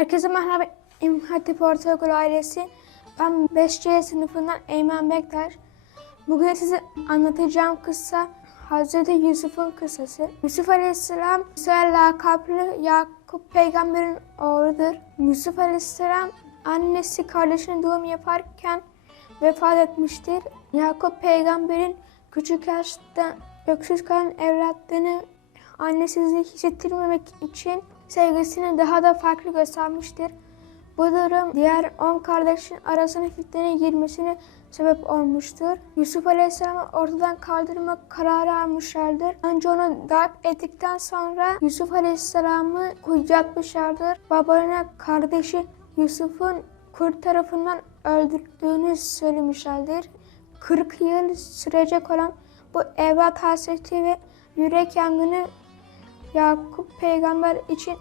Herkese merhaba İmam Hatip Ortaokulu ailesi. Ben 5C sınıfından Eymen Bektaş. Bugün size anlatacağım kıssa Hazreti Yusuf'un kıssası. Yusuf Aleyhisselam Musa lakaplı Yakup peygamberin oğludur. Yusuf Aleyhisselam annesi kardeşine doğum yaparken vefat etmiştir. Yakup peygamberin küçük yaşta öksüz kalan evlatlarını annesizlik hissettirmemek için sevgisini daha da farklı göstermiştir. Bu durum diğer 10 kardeşin arasına fitneye girmesine sebep olmuştur. Yusuf Aleyhisselam'ı ortadan kaldırmak kararı almışlardır. Önce onu darp ettikten sonra Yusuf Aleyhisselam'ı kucakmışlardır. Babalarına kardeşi Yusuf'un kurt tarafından öldürdüğünü söylemişlerdir. 40 yıl sürecek olan bu evlat hasreti ve yürek yangını Yakup peygamber için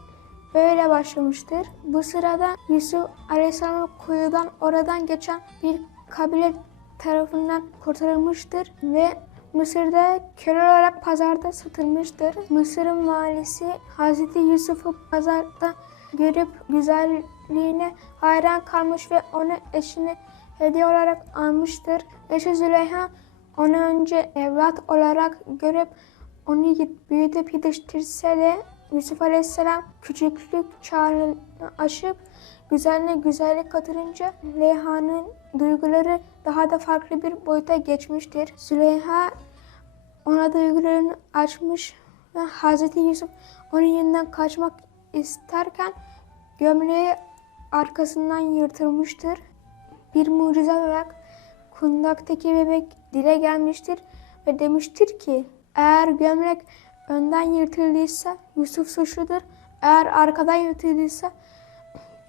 böyle başlamıştır. Bu sırada Yusuf Aleyhisselam kuyudan oradan geçen bir kabile tarafından kurtarılmıştır ve Mısır'da köle olarak pazarda satılmıştır. Mısır'ın valisi Hazreti Yusuf'u pazarda görüp güzelliğine hayran kalmış ve onu eşine hediye olarak almıştır. Eşi Züleyha onu önce evlat olarak görüp onu büyütüp yetiştirse de Yusuf Aleyhisselam küçüklük çağını aşıp güzelliğine güzellik katılınca Leyha'nın duyguları daha da farklı bir boyuta geçmiştir. Züleyha ona duygularını açmış ve Hazreti Yusuf onun yanından kaçmak isterken gömleği arkasından yırtılmıştır. Bir mucize olarak kundaktaki bebek dile gelmiştir ve demiştir ki eğer gömlek önden yırtıldıysa Yusuf suçludur. Eğer arkadan yırtıldıysa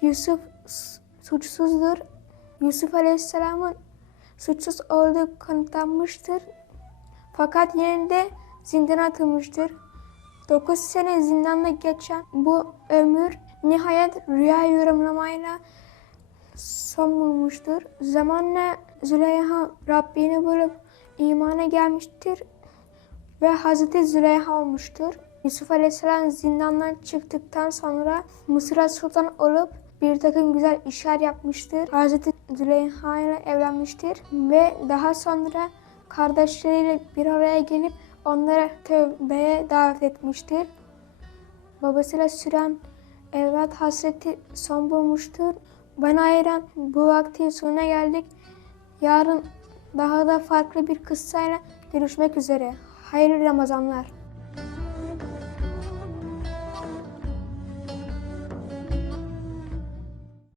Yusuf suçsuzdur. Yusuf Aleyhisselam'ın suçsuz olduğu kanıtlanmıştır. Fakat yine de zindana atılmıştır. 9 sene zindanda geçen bu ömür nihayet rüya yorumlamayla son bulmuştur. Zamanla Züleyha Rabbini bulup imana gelmiştir ve Hazreti Züleyha olmuştur. Yusuf Aleyhisselam zindandan çıktıktan sonra Mısır'a sultan olup bir takım güzel işler yapmıştır. Hazreti Züleyha ile evlenmiştir ve daha sonra kardeşleriyle bir araya gelip onlara tövbeye davet etmiştir. Babasıyla süren evlat hasreti son bulmuştur. Bana ayıran bu vaktin sonuna geldik. Yarın daha da farklı bir kıssayla görüşmek üzere. Hayırlı Ramazanlar.